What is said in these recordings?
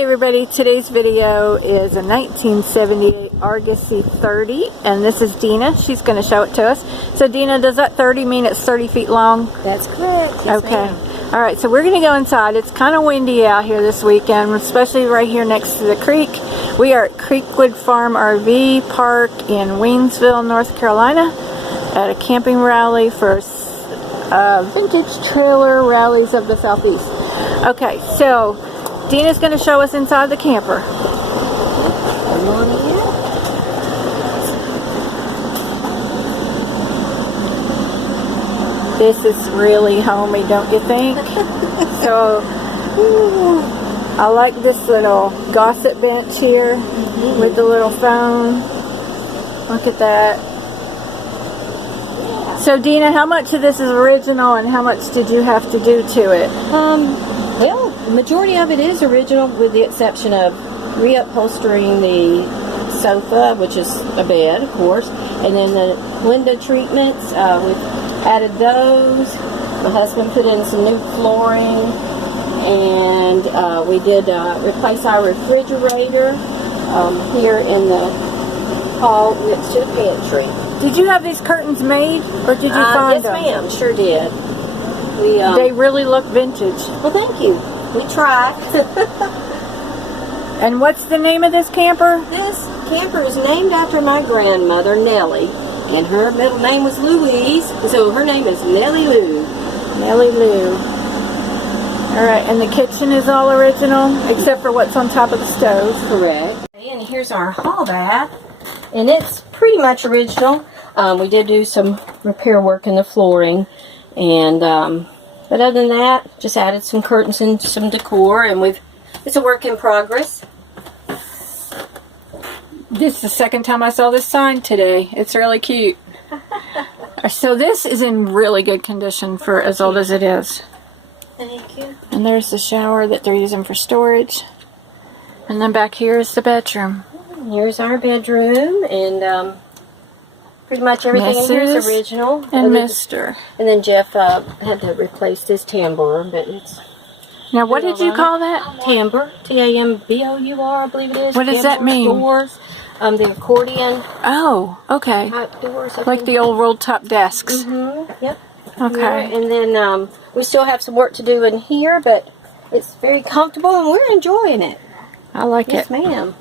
Hey everybody, today's video is a 1978 Argosy 30, and this is Dina. She's going to show it to us. So Dina, does that 30 mean it's 30 feet long? That's correct. Yes, okay. Alright, so we're going to go inside. It's kind of windy out here this weekend, especially right here next to the creek. We are at Creekwood Farm RV Park in Waynesville, North Carolina, at a camping rally for vintage trailer rallies of the Southeast. Okay, so Dina's going to show us inside the camper. Come on in. This is really homey, don't you think? So, I like this little gossip bench here with the little phone. Look at that. So Dina, how much of this is original and how much did you have to do to it? Well, the majority of it is original, with the exception of reupholstering the sofa, which is a bed, of course, and then the window treatments. We've added those. My husband put in some new flooring, and we did replace our refrigerator here in the hall next to the pantry. Did you have these curtains made, or did you find them? Yes, ma'am, sure did. They really look vintage. Well, thank you. We tried. And what's the name of this camper? This camper is named after my grandmother, Nellie, and her middle name was Louise, so her name is Nellie Lou. Nellie Lou. Alright, and the kitchen is all original, except for what's on top of the stove. Correct. And here's our hall bath, and it's pretty much original. We did do some repair work in the flooring, and but other than that, just added some curtains and some decor, and it's a work in progress. This is the second time I saw this sign today. It's really cute. So this is in really good condition for as old as it is. Thank you. And there's the shower that they're using for storage. And then back here is the bedroom. Here's our bedroom, and pretty much everything in here is original. And Mr. And then Jeff had to replace his tambour, but it's... Now, what did you call that? Tambour. T-A-M-B-O-U-R, I believe it is. What does that mean? Doors. The accordion. Oh, okay. Type doors. Like the old rolled top desks. Mm-hmm. Yep. Okay. Yeah. And then we still have some work to do in here, but it's very comfortable and we're enjoying it. I like it. Yes, ma'am.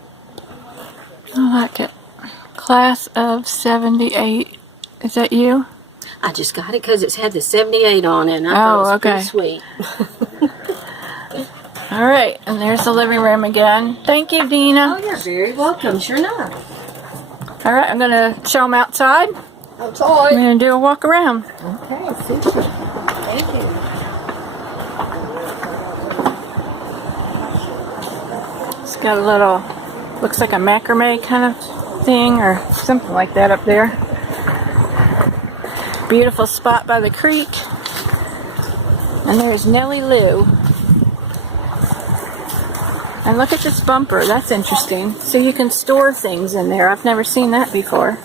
I like it. Class of 78. Is that you? I just got it because it's had the 78 on it, and I thought it was pretty sweet. All right, and there's the living room again. Thank you, Dina. Oh, you're very welcome. Sure enough. All right, I'm going to show them outside. Outside. We're going to do a walk around. Okay, super. Thank you. It's got a little, looks like a macrame kind of thing or something like that up there. Beautiful spot by the creek. And there's Nellie Lou. And look at this bumper. That's interesting. So you can store things in there. I've never seen that before.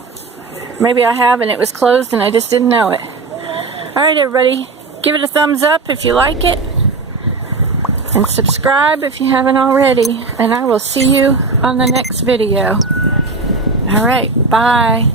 Maybe I have and it was closed and I just didn't know it. Alright everybody, give it a thumbs up if you like it. And subscribe if you haven't already. And I will see you on the next video. Alright, bye.